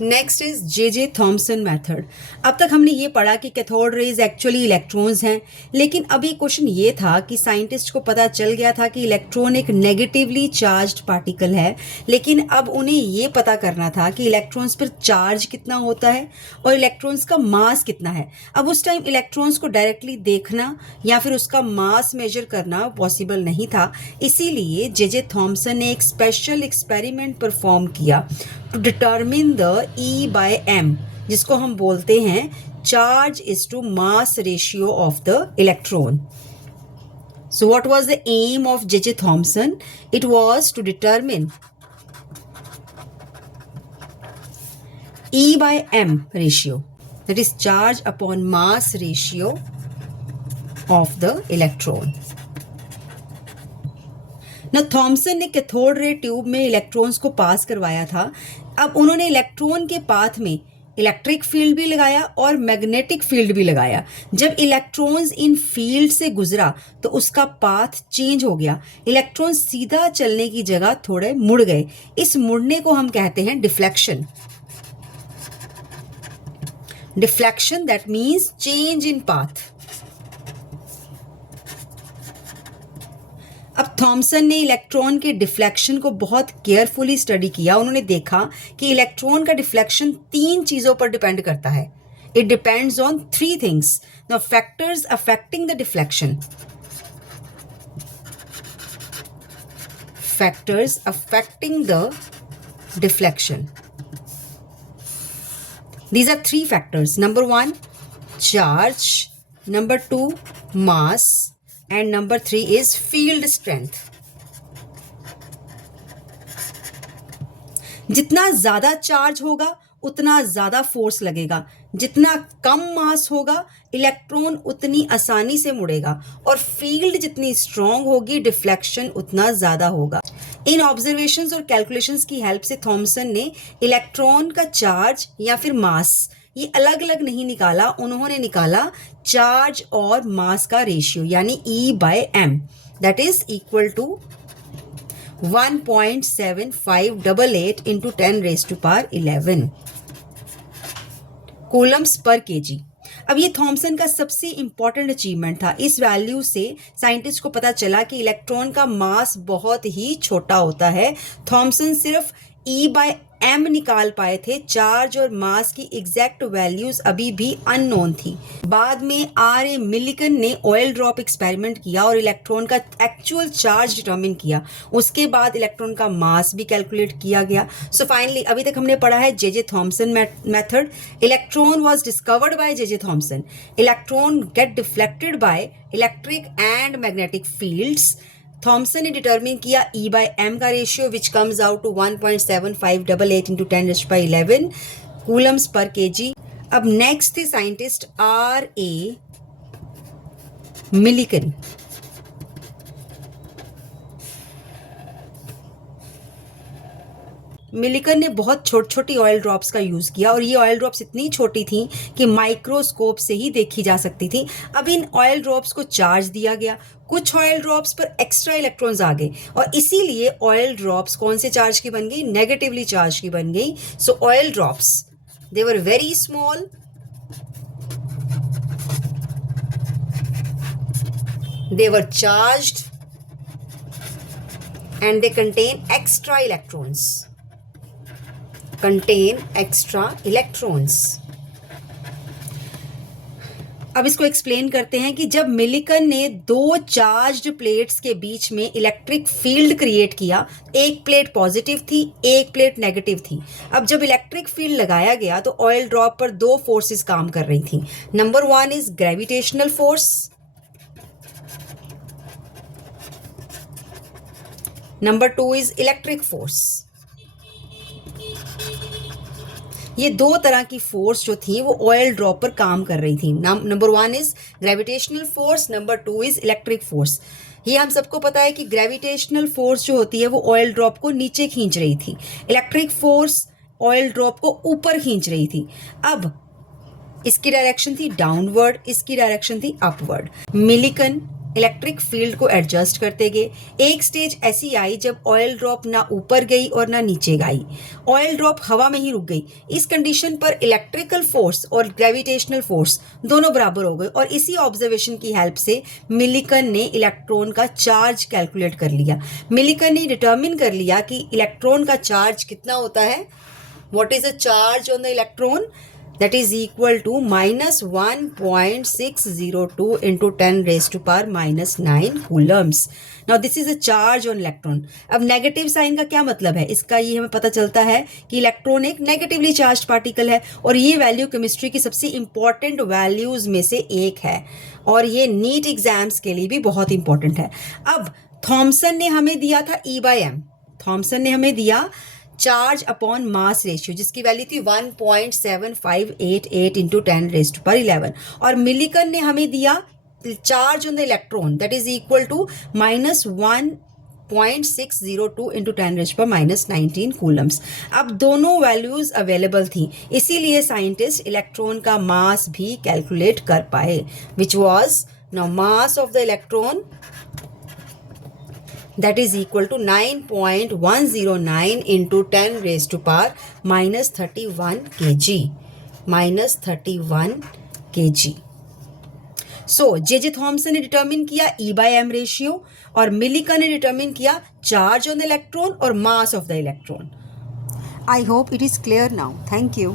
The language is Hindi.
Next is J Thomson method. अब तक हमने ये पढ़ा कि कैथोड रेज एक्चुअली इलेक्ट्रॉन्स हैं, लेकिन अभी क्वेश्चन ये था कि साइंटिस्ट को पता चल गया था कि इलेक्ट्रॉन एक नेगेटिवली चार्ज्ड पार्टिकल है, लेकिन अब उन्हें ये पता करना था कि इलेक्ट्रॉन्स पर चार्ज कितना होता है और इलेक्ट्रॉन्स का मास कितना है। अब उस टाइम इलेक्ट्रॉन्स को डायरेक्टली देखना या फिर उसका मास मेजर करना पॉसिबल नहीं था, इसीलिए जे थॉमसन ने एक स्पेशल एक्सपेरिमेंट परफॉर्म किया to determine the E by M, जिसको हम बोलते हैं charge is to mass ratio of the electron. So what was the aim of J.J. Thomson? It was to determine E by M ratio, that is charge upon mass ratio of the electron. ना थॉमसन ने कैथोड रे ट्यूब में इलेक्ट्रॉन्स को पास करवाया था। अब उन्होंने इलेक्ट्रॉन के पाथ में इलेक्ट्रिक फील्ड भी लगाया और मैग्नेटिक फील्ड भी लगाया। जब इलेक्ट्रॉन्स इन फील्ड से गुजरा तो उसका पाथ चेंज हो गया, इलेक्ट्रॉन सीधा चलने की जगह थोड़े मुड़ गए। इस मुड़ने को हम कहते हैं deflection. Deflection that means change in path. अब थॉमसन ने इलेक्ट्रॉन के डिफ्लेक्शन को बहुत केयरफुली स्टडी किया। उन्होंने देखा कि इलेक्ट्रॉन का डिफ्लेक्शन 3 चीज़ों पर डिपेंड करता है। It depends on 3 things, the factors affecting the deflection. Factors affecting the deflection, these are 3 factors. Number 1, charge. Number 2, mass. And number 3 is field strength. जितना ज़्यादा चार्ज होगा उतना ज़्यादा फोर्स लगेगा, जितना कम मास होगा इलेक्ट्रॉन उतनी आसानी से मुड़ेगा, और फील्ड जितनी स्ट्रॉन्ग होगी डिफ्लेक्शन उतना ज़्यादा होगा। इन ऑब्जर्वेशंस और कैलकुलेशंस की हेल्प से थॉमसन ने इलेक्ट्रॉन का चार्ज या फिर मास ये अलग अलग नहीं निकाला, उन्होंने निकाला चार्ज और मास का रेशियो, यानी E/m that is equal to 1.7588 into 10⁻11 coulombs per kg. अब ये थॉमसन का सबसे इंपॉर्टेंट अचीवमेंट था। इस वैल्यू से साइंटिस्ट को पता चला कि इलेक्ट्रॉन का मास बहुत ही छोटा होता है। थॉमसन सिर्फ E/m निकाल पाए थे, चार्ज और मास की एग्जैक्ट वैल्यूज अभी भी अननोन थी। बाद में R.A. मिलिकन ने ऑयल ड्रॉप एक्सपेरिमेंट किया और इलेक्ट्रॉन का एक्चुअल चार्ज डिटरमिन किया। उसके बाद इलेक्ट्रॉन का मास भी कैलकुलेट किया गया। सो फाइनली अभी तक हमने पढ़ा है J Thomson method. Electron was discovered by J Thomson. Electron get deflected by electric and magnetic fields. Thomson ने डिटर्मिन किया E/m का ratio which comes out to 1.7588 into 10⁻11 coulombs per kg. अब नेक्स्ट थे साइंटिस्ट R.A. मिलिकन। मिलिकन ने बहुत छोटी छोटी ऑयल ड्रॉप्स का यूज़ किया, और ये ऑयल ड्रॉप्स इतनी छोटी थी कि माइक्रोस्कोप से ही देखी जा सकती थी। अब इन ऑयल ड्रॉप्स को चार्ज दिया गया, कुछ ऑयल ड्रॉप्स पर एक्स्ट्रा इलेक्ट्रॉन्स आ गए, और इसीलिए ऑयल ड्रॉप्स कौन से चार्ज की बन गई? नेगेटिवली चार्ज की बन गई। सो oil drops they were very small, they were charged and they contain extra electrons. अब इसको एक्सप्लेन करते हैं कि जब मिलिकन ने 2 चार्ज्ड प्लेट्स के बीच में इलेक्ट्रिक फील्ड क्रिएट किया, एक प्लेट पॉजिटिव थी, एक प्लेट नेगेटिव थी। अब जब इलेक्ट्रिक फील्ड लगाया गया तो ऑयल ड्रॉप पर 2 फोर्सेस काम कर रही थी। Number 1 is gravitational force, number 2 is electric force. ये 2 तरह की फोर्स जो थी वो ऑयल ड्रॉप पर काम कर रही थी। Number 1 is gravitational force, number 2 is electric force. ये हम सबको पता है कि ग्रेविटेशनल फोर्स जो होती है वो ऑयल ड्रॉप को नीचे खींच रही थी, इलेक्ट्रिक फोर्स ऑयल ड्रॉप को ऊपर खींच रही थी। अब इसकी डायरेक्शन थी डाउनवर्ड, इसकी डायरेक्शन थी अपवर्ड। मिलिकन इलेक्ट्रिक फील्ड को एडजस्ट करते गए। एक स्टेज ऐसी आई जब ऑयल ड्रॉप ना ऊपर गई और ना नीचे गई, ऑयल ड्रॉप हवा में ही रुक गई। इस कंडीशन पर इलेक्ट्रिकल फोर्स और ग्रेविटेशनल फोर्स दोनों बराबर हो गए और इसी ऑब्जर्वेशन की हेल्प से मिलिकन ने इलेक्ट्रॉन का चार्ज कैलकुलेट कर लिया। मिलिकन ने डिटर्मिन कर लिया कि इलेक्ट्रॉन का चार्ज कितना होता है, what is the charge on the electron, that is equal to minus 1.602 into 10 raised to power minus 9 coulombs. Now this is a charge on electron. अब नेगेटिव साइन का क्या मतलब है, इसका ये हमें पता चलता है कि इलेक्ट्रॉन एक नेगेटिवली चार्ज पार्टिकल है और ये वैल्यू केमिस्ट्री की सबसे इंपॉर्टेंट वैल्यूज में से एक है और ये नीट एग्जाम्स के लिए भी बहुत इंपॉर्टेंट है। अब थॉमसन ने हमें दिया था E/m, थॉमसन ने हमें दिया चार्ज अपॉन मास रेशियो जिसकी वैल्यू थी 1.7588 इंटू 10 रेज़्ड टू पावर 11 और मिलिकन ने हमें दिया charge on the electron that is equal to -1.602 into 10 raised to power -19 coulombs. अब दोनों वैल्यूज अवेलेबल थी, इसीलिए साइंटिस्ट इलेक्ट्रॉन का मास भी कैलकुलेट कर पाए, which was now mass of the electron that is equal to 9.109 into 10 raised to power -31 kg, -31 kg. So J Thomson ने डिटर्मिन किया E/m रेशियो और मिलिकन ने डिटर्मिन किया चार्ज ऑन द इलेक्ट्रॉन और mass of the electron. I hope it is clear now. Thank you.